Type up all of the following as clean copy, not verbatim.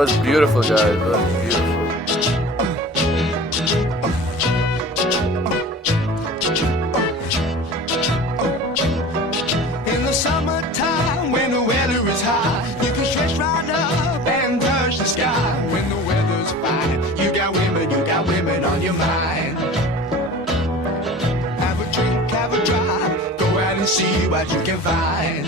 was beautiful, guys. That was beautiful. In the summertime, when the weather is hot, you can stretch right up and touch the sky. When the weather's fine, you got women on your mind. Have a drink, have a drive, go out and see what you can find.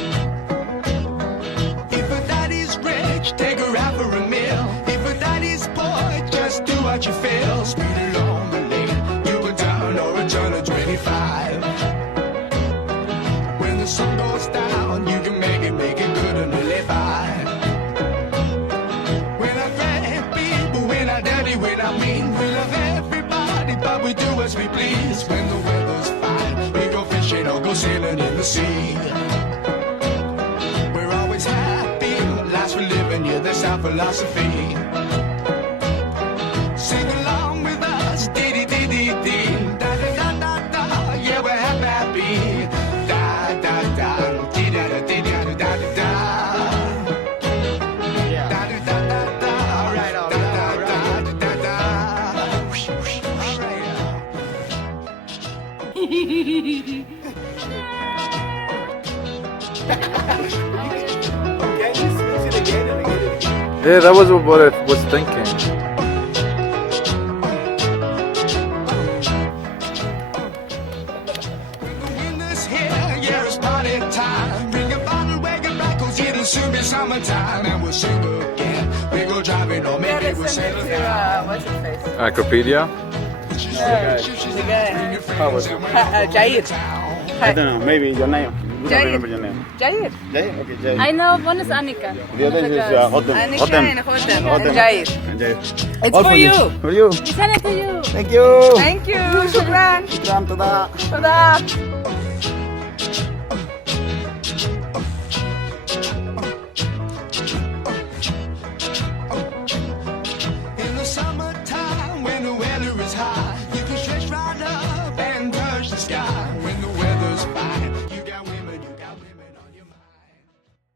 If a daddy's rich, take her out for a meal. If a daddy's poor, just do what you feel. Speed along the lane, you go down or a turn of 25. When the sun goes down, you can make it good and live by. We're not great people, we're not dirty, we're not mean. We love everybody, but we do as we please. When the weather's fine, we go fishing or go sailing in the sea. We're always happy, lives we're living, yeah, that's our philosophy. Sing along with us, dee-dee-dee-dee-dee, da-da-da-da-da, yeah, we're happy. Da-da-da, dee-da-da-dee-da-da-da-da. Da-da-da-da-da, all right, da-da-da-da-da. Can you switch it again and again? Yeah, that was what I was thinking. The wind is here, yeah, it's party time. Bring a bottle, wake it back, 'cause it'll soon be summertime. And we'll sing again. We go driving or maybe we'll sail again. What's his face? Acropedia? The guy. Jair. I don't know, maybe your name. You don't Jair. remember your name. Jair. Jair? Okay, Jair. I know one is Annika. The other is Rotem. Annika and Rotem. And Jair. Jair. It's All for you. For you. We send it to you. Thank you. Thank you. Shukran. Shukran, tada. Tada.